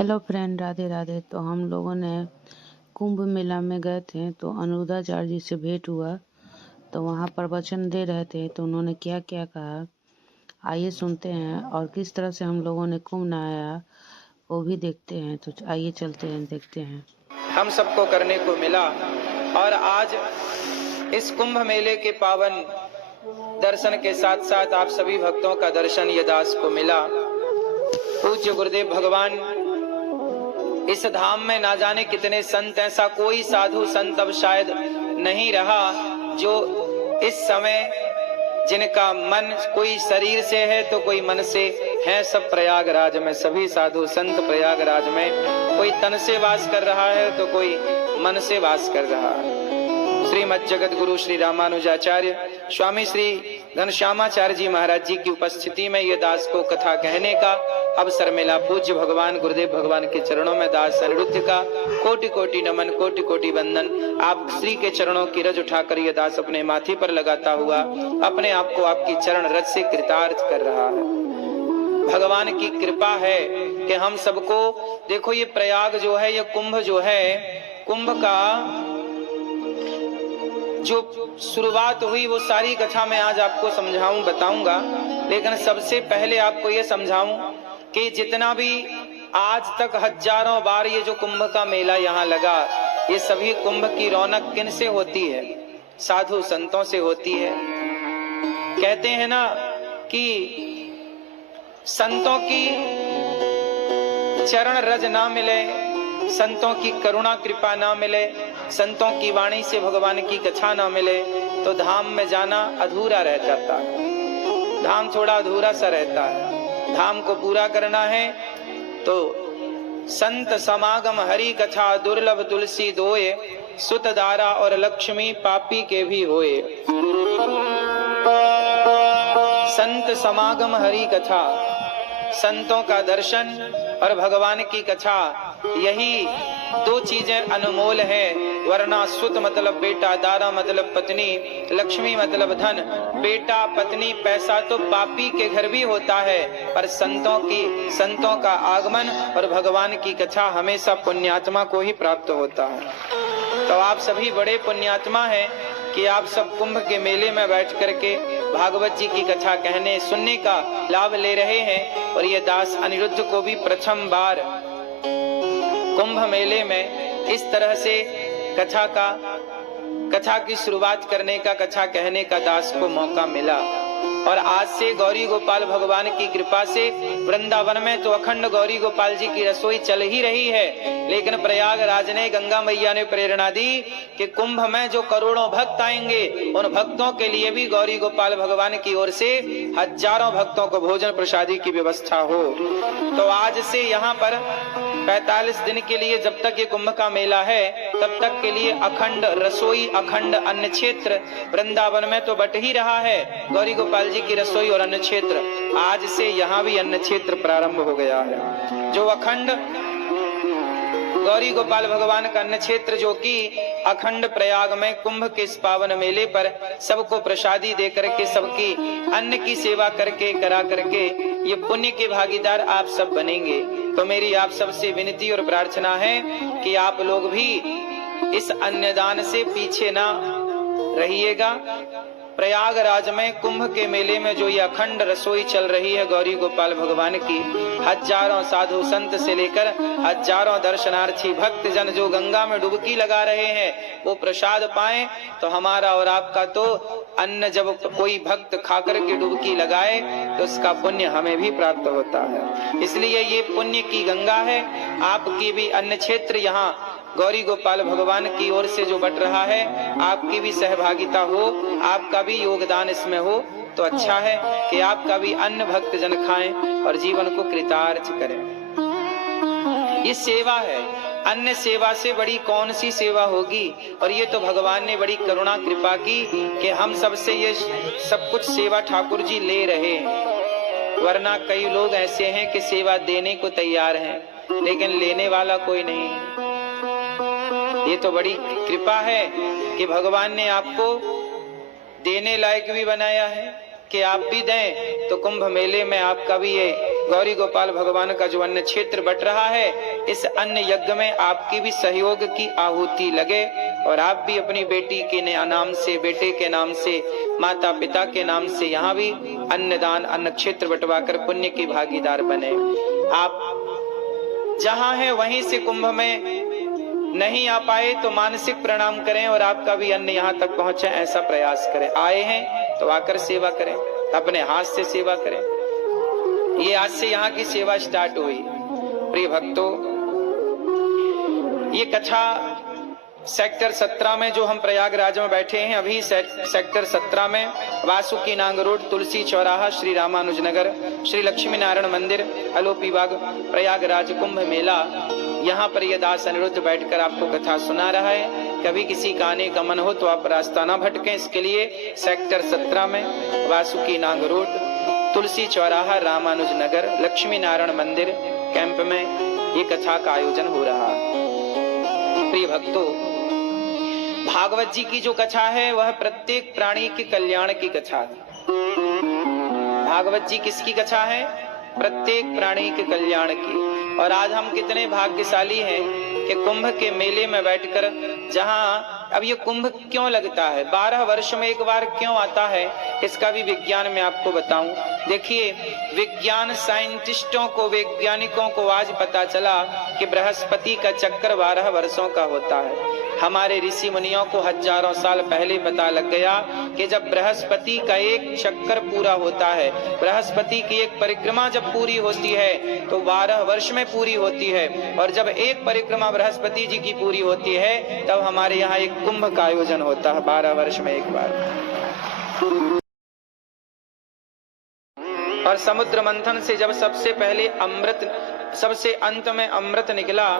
Hello friend, Radhe Radhe. तो हम लोगों ने कुंभ मेला में गए थे, तो अनुरुद्धाचार्य जी से भेंट हुआ। तो वहाँ प्रवचन दे रहे थे, तो उन्होंने क्या क्या कहा आइए सुनते हैं, और किस तरह से हम लोगों ने कुंभ नहाया वो भी देखते हैं। तो आइए चलते हैं, देखते हैं। हम सबको करने को मिला और आज इस कुंभ मेले के पावन दर्शन के साथ साथ आप सभी भक्तों का दर्शन ये दास को मिला। पूज्य गुरुदेव भगवान, इस धाम में ना जाने कितने संत, ऐसा कोई साधु संत अब शायद नहीं रहा जो इस समय जिनका मन कोई शरीर से है तो कोई मन से है। सब प्रयागराज में, सभी साधु संत प्रयागराज में, कोई तन से वास कर रहा है तो कोई मन से वास कर रहा है। श्रीमद जगत गुरु श्री रामानुजाचार्य स्वामी श्री घनश्यामाचार्य जी महाराज जी की उपस्थिति में ये दास को कथा कहने का अवसर मिला। पूज्य भगवान गुरुदेव भगवान के चरणों में दास अनिरुद्ध का कोटि कोटि नमन, कोटि कोटि वंदन। आप श्री के चरणों की रज उठाकर ये दास अपने माथे पर लगाता हुआ अपने आप को आपकी चरण रज से कृतार्थ कर रहा है। भगवान की कृपा है कि हम सबको, देखो ये प्रयाग जो है, ये कुंभ जो है, कुंभ का जो शुरुआत हुई वो सारी कथा मैं आज आपको समझाऊं, बताऊंगा। लेकिन सबसे पहले आपको ये समझाऊं कि जितना भी आज तक हजारों बार ये जो कुंभ का मेला यहाँ लगा, ये सभी कुंभ की रौनक किन से होती है? साधु संतों से होती है। कहते हैं ना कि संतों की चरण रज ना मिले, संतों की करुणा कृपा ना मिले, संतों की वाणी से भगवान की कथा ना मिले तो धाम में जाना अधूरा रह जाता है। धाम थोड़ा अधूरा सा रहता है। धाम को पूरा करना है तो संत समागम हरि कथा दुर्लभ तुलसी दोए, सुत दारा और लक्ष्मी पापी के भी होए। संत समागम हरि कथा, संतों का दर्शन और भगवान की कथा, यही दो चीजें अनमोल है। वरना सुत मतलब बेटा, दारा मतलब पत्नी, लक्ष्मी मतलब धन। बेटा पत्नी पैसा तो पापी के घर भी होता है, पर संतों का आगमन और भगवान की कथा हमेशा पुण्यात्मा को ही प्राप्त होता है। तो आप सभी बड़े पुण्यात्मा हैं कि आप सब कुंभ के मेले में बैठ करके भागवत जी की कथा कहने सुनने का लाभ ले रहे हैं। और ये दास अनिरुद्ध को भी प्रथम बार कुंभ मेले में इस तरह से कथा की शुरुआत करने का, कथा कहने का दास को मौका मिला। और आज से गौरी गोपाल भगवान की कृपा से वृंदावन में तो अखंड गौरी गोपाल जी की रसोई चल ही रही है। लेकिन प्रयागराज ने, गंगा मैया ने प्रेरणा दी कि कुंभ में जो करोड़ों भक्त आएंगे, उन भक्तों के लिए भी गौरी गोपाल भगवान की ओर से हजारों भक्तों को भोजन प्रसादी की व्यवस्था हो। तो आज से यहाँ पर 45 दिन के लिए, जब तक ये कुंभ का मेला है, तब तक के लिए अखंड रसोई, अखंड अन्न क्षेत्र वृंदावन में तो बट ही रहा है। गौरी गोपाल जी की रसोई और अन्न क्षेत्र, आज से यहाँ भी अन्न क्षेत्र प्रारंभ हो गया है। जो अखंड गौरी गोपाल भगवान का अन्न क्षेत्र, जो कि अखंड प्रयाग में कुंभ के इस पावन मेले पर सबको प्रसादी दे करके, सबकी अन्न की सेवा करके, करा करके ये पुण्य के भागीदार आप सब बनेंगे। तो मेरी आप सबसे विनती और प्रार्थना है कि आप लोग भी इस अन्नदान से पीछे ना रहिएगा। प्रयागराज में कुंभ के मेले में जो ये अखंड रसोई चल रही है गौरी गोपाल भगवान की, हजारों साधु संत से लेकर हजारों दर्शनार्थी भक्त जन जो गंगा में डुबकी लगा रहे हैं, वो प्रसाद पाएं तो हमारा और आपका तो अन्न जब कोई भक्त खाकर के डुबकी लगाए तो उसका पुण्य हमें भी प्राप्त होता है। इसलिए ये पुण्य की गंगा है। आपकी भी अन्न क्षेत्र यहाँ गौरी गोपाल भगवान की ओर से जो बट रहा है, आपकी भी सहभागिता हो, आपका भी योगदान इसमें हो तो अच्छा है कि आपका भी अन्न भक्त जन खाएं और जीवन को कृतार्थ करें। ये सेवा है। अन्य सेवा से बड़ी कौन सी सेवा होगी? और ये तो भगवान ने बड़ी करुणा कृपा की कि हम सबसे ये सब कुछ सेवा ठाकुर जी ले रहे हैं। वरना कई लोग ऐसे हैं कि सेवा देने को तैयार हैं लेकिन लेने वाला कोई नहीं है। ये तो बड़ी कृपा है कि भगवान ने आपको देने लायक भी बनाया है कि आप भी दें तो कुंभ मेले में आपका भी ये गौरी गोपाल भगवान का जो अन्न क्षेत्र बट रहा है, इस अन्न यज्ञ में आपकी भी सहयोग की आहुति लगे और आप भी अपनी बेटी के नाम से, बेटे के नाम से, माता पिता के नाम से यहाँ भी अन्नदान, अन्न क्षेत्र बंटवा कर पुण्य की भागीदार बने। आप जहां हैं वहीं से कुंभ में नहीं आ पाए तो मानसिक प्रणाम करें और आपका भी अन्न यहाँ तक पहुंचे ऐसा प्रयास करें। आए हैं तो आकर सेवा करें, अपने हाथ से सेवा करें। ये आज से यहाँ की सेवा स्टार्ट हुई। प्रिय भक्तों, ये कथा सेक्टर 17 में जो हम प्रयागराज में बैठे हैं, अभी सेक्टर 17 में वासुकी नांग रोड, तुलसी चौराहा, श्री रामानुज नगर, श्री लक्ष्मी नारायण मंदिर, अलोपी बाग, प्रयागराज कुंभ मेला, यहाँ पर यह दास अनिरुद्ध बैठकर आपको कथा सुना रहा है। कभी किसी का आने का मन हो तो आप रास्ता ना भटकें, इसके लिए सेक्टर 17 में वासुकी नांग रोड, तुलसी चौराहा, रामानुज नगर, लक्ष्मी नारायण मंदिर कैंप में ये कथा का आयोजन हो रहा है। प्रिय भक्तों, भागवत जी की जो कथा है वह प्रत्येक प्राणी के कल्याण की कथा है। भागवत जी किसकी कथा है? प्रत्येक प्राणी के कल्याण की। और आज हम कितने भाग्यशाली हैं कि कुंभ के मेले में बैठकर, जहां अब ये कुंभ क्यों लगता है, 12 वर्ष में एक बार क्यों आता है, इसका भी विज्ञान में आपको बताऊं। देखिए, विज्ञान साइंटिस्टों को, वैज्ञानिकों को आज पता चला कि बृहस्पति का चक्कर 12 वर्षों का होता है। हमारे ऋषि मुनियों को हजारों साल पहले पता लग गया कि जब बृहस्पति का एक चक्कर पूरा होता है, बृहस्पति की एक परिक्रमा जब पूरी होती है तो 12 वर्ष में पूरी होती है, और जब एक परिक्रमा बृहस्पति जी की पूरी होती है तब हमारे यहाँ एक कुंभ का आयोजन होता है 12 वर्ष में एक बार। और समुद्र मंथन से जब सबसे पहले अमृत, सबसे अंत में अमृत निकला,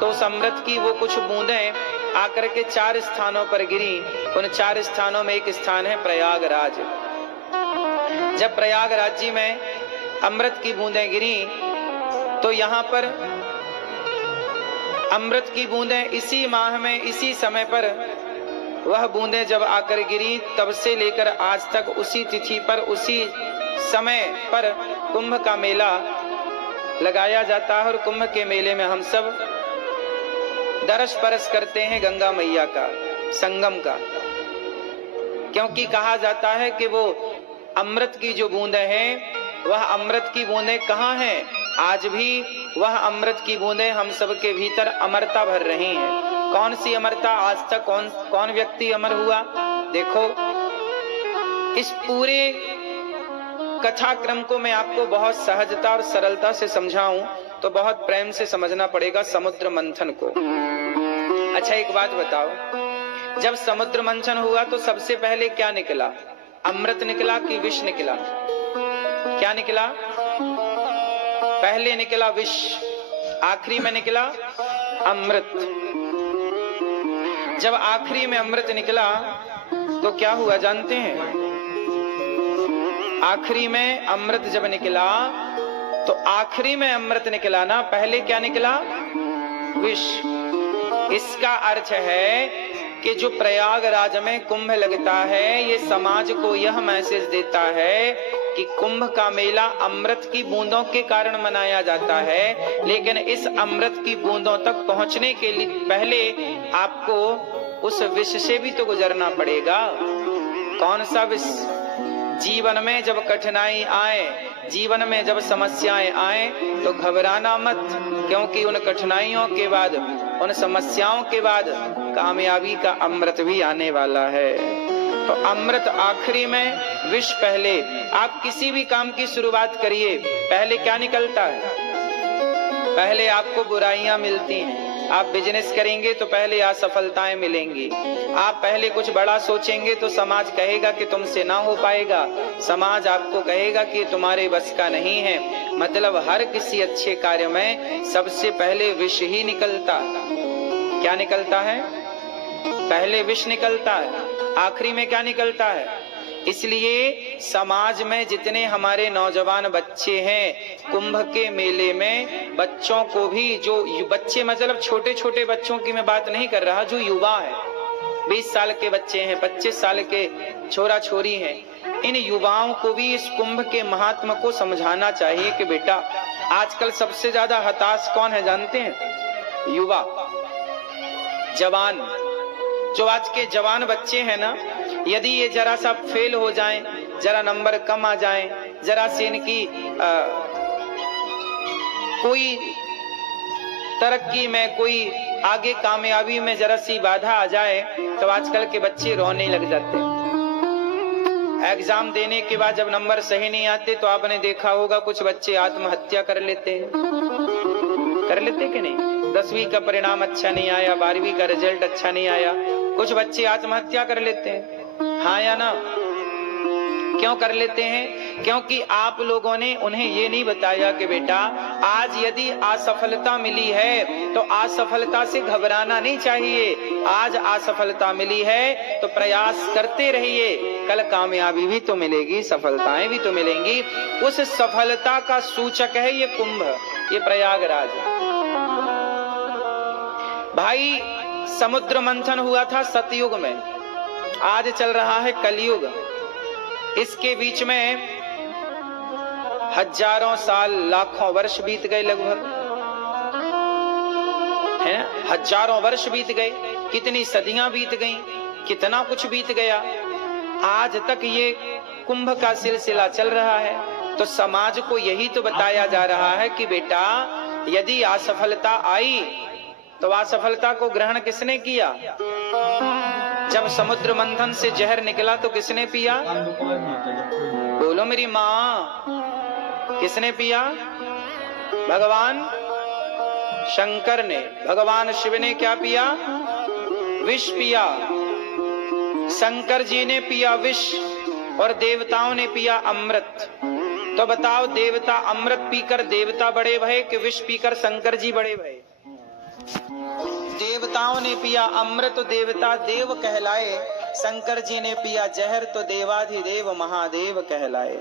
तो उस अमृत की वो कुछ बूंदें आकर के 4 स्थानों पर गिरी। उन 4 स्थानों में एक स्थान है प्रयागराज। जब प्रयागराज जी में अमृत की बूंदें गिरी तो यहाँ पर अमृत की बूंदें इसी माह में, इसी समय पर वह बूंदें जब आकर गिरी, तब से लेकर आज तक उसी तिथि पर, उसी समय पर कुंभ का मेला लगाया जाता है। और कुंभ के मेले में हम सब दरस परस करते हैं गंगा मैया का, संगम का, क्योंकि कहा जाता है कि वो अमृत की जो बूंदें हैं, वह अमृत की बूंदें कहाँ हैं? आज भी वह अमृत की बूंदें हम सबके भीतर अमरता भर रही हैं। कौन सी अमरता? आज तक कौन व्यक्ति अमर हुआ? देखो, इस पूरे कथा क्रम को मैं आपको बहुत सहजता और सरलता से समझाऊं तो बहुत प्रेम से समझना पड़ेगा समुद्र मंथन को। अच्छा, एक बात बताओ, जब समुद्र मंथन हुआ तो सबसे पहले क्या निकला? अमृत निकला कि विष निकला? क्या निकला? पहले निकला विष, आखिरी में निकला अमृत। जब आखिरी में अमृत निकला तो क्या हुआ जानते हैं? आखिरी में अमृत जब निकला तो आखिरी में अमृत निकला ना, पहले क्या निकला? विष। इसका अर्थ है कि जो प्रयागराज में कुंभ लगता है, ये समाज को यह मैसेज देता है कि कुंभ का मेला अमृत की बूंदों के कारण मनाया जाता है, लेकिन इस अमृत की बूंदों तक पहुंचने के लिए पहले आपको उस विष से भी तो गुजरना पड़ेगा। कौन सा विष? जीवन में जब कठिनाई आए, जीवन में जब समस्याएं आए तो घबराना मत, क्योंकि उन कठिनाइयों के बाद, उन समस्याओं के बाद कामयाबी का अमृत भी आने वाला है। तो अमृत आखिरी में, विष पहले। आप किसी भी काम की शुरुआत करिए, पहले क्या निकलता है? पहले आपको बुराइयां मिलती हैं। आप बिजनेस करेंगे तो पहले असफलताएं मिलेंगी। आप पहले कुछ बड़ा सोचेंगे तो समाज कहेगा कि तुमसे ना हो पाएगा, समाज आपको कहेगा कि तुम्हारे बस का नहीं है। मतलब हर किसी अच्छे कार्य में सबसे पहले विष ही निकलता। क्या निकलता है? पहले विष निकलता है, आखिरी में क्या निकलता है? इसलिए समाज में जितने हमारे नौजवान बच्चे हैं, कुंभ के मेले में बच्चों को भी, जो बच्चे मतलब छोटे छोटे बच्चों की मैं बात नहीं कर रहा, जो युवा है, 20 साल के बच्चे हैं, 25 साल के छोरा छोरी हैं, इन युवाओं को भी इस कुंभ के महात्म को समझाना चाहिए कि बेटा, आजकल सबसे ज्यादा हताश कौन है जानते हैं? युवा, जवान। जो आज के जवान बच्चे हैं ना, यदि ये जरा सा फेल हो जाएं, जरा नंबर कम आ जाएं, जरा से इनकी कोई तरक्की में, कोई आगे कामयाबी में जरा सी बाधा आ जाए तो आजकल के बच्चे रोने लग जाते हैं। एग्जाम देने के बाद जब नंबर सही नहीं आते तो आपने देखा होगा कुछ बच्चे आत्महत्या कर लेते हैं। कर लेते कि नहीं? 10वीं का परिणाम अच्छा नहीं आया, 12वीं का रिजल्ट अच्छा नहीं आया, कुछ बच्चे आत्महत्या कर लेते हैं। हाँ या ना? क्यों कर लेते हैं? क्योंकि आप लोगों ने उन्हें ये नहीं बताया कि बेटा, आज यदि असफलता मिली है तो असफलता से घबराना नहीं चाहिए। आज असफलता मिली है तो प्रयास करते रहिए, कल कामयाबी भी तो मिलेगी, सफलताएं भी तो मिलेंगी। उस सफलता का सूचक है ये कुंभ, ये प्रयागराज। भाई, समुद्र मंथन हुआ था सतयुग में, आज चल रहा है कलयुग। इसके बीच में हजारों साल, लाखों वर्ष बीत गए लगभग, है? हजारों वर्ष बीत गए, कितनी सदियां बीत गईं, कितना कुछ बीत गया। आज तक ये कुंभ का सिलसिला चल रहा है। तो समाज को यही तो बताया जा रहा है कि बेटा, यदि असफलता आई तो असफलता को ग्रहण किसने किया? जब समुद्र मंथन से जहर निकला तो किसने पिया? बोलो मेरी माँ, किसने पिया? भगवान शंकर ने, भगवान शिव ने क्या पिया? विष पिया। शंकर जी ने पिया विष और देवताओं ने पिया अमृत। तो बताओ, देवता अमृत पीकर देवता बड़े भये कि विष पीकर शंकर जी बड़े भये? देवताओं ने पिया अमृत तो देवता देव कहलाए, शंकर जी ने पिया जहर तो देवाधिदेव महादेव कहलाए।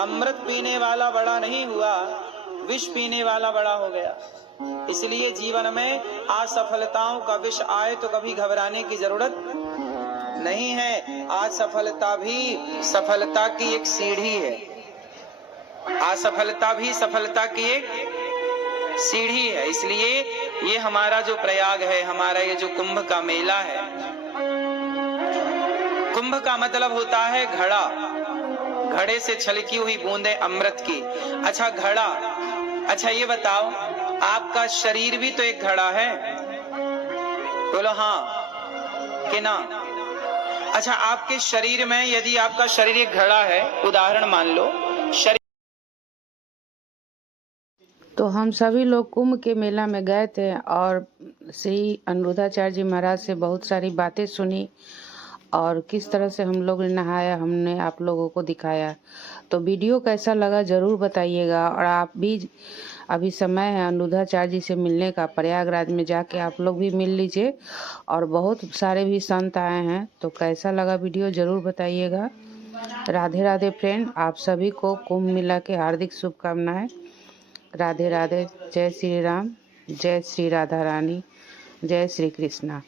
अमृत पीने वाला बड़ा नहीं हुआ, विष पीने वाला बड़ा हो गया। इसलिए जीवन में असफलताओं का विष आए तो कभी घबराने की जरूरत नहीं है। असफलता भी सफलता की एक सीढ़ी है। असफलता भी सफलता की एक सीढ़ी है। इसलिए ये हमारा जो प्रयाग है, हमारा ये जो कुंभ का मेला है, कुंभ का मतलब होता है घड़ा, घड़े से छलकी हुई बूंदे अमृत की। अच्छा, घड़ा, अच्छा ये बताओ, आपका शरीर भी तो एक घड़ा है? बोलो हाँ कि ना? अच्छा, आपके शरीर में, यदि आपका शरीर एक घड़ा है, उदाहरण मान लो, तो हम सभी लोग कुंभ के मेला में गए थे और श्री अनिरुद्धाचार्य जी महाराज से बहुत सारी बातें सुनी और किस तरह से हम लोग ने नहाया, हमने आप लोगों को दिखाया। तो वीडियो कैसा लगा ज़रूर बताइएगा। और आप भी, अभी समय है अनिरुद्धाचार्य जी से मिलने का, प्रयागराज में जाके आप लोग भी मिल लीजिए। और बहुत सारे भी संत आए हैं, तो कैसा लगा वीडियो ज़रूर बताइएगा। राधे राधे फ्रेंड, आप सभी को कुंभ मेला के हार्दिक शुभकामनाएं। राधे राधे। जय श्री राम, जय श्री राधा रानी, जय श्री कृष्णा।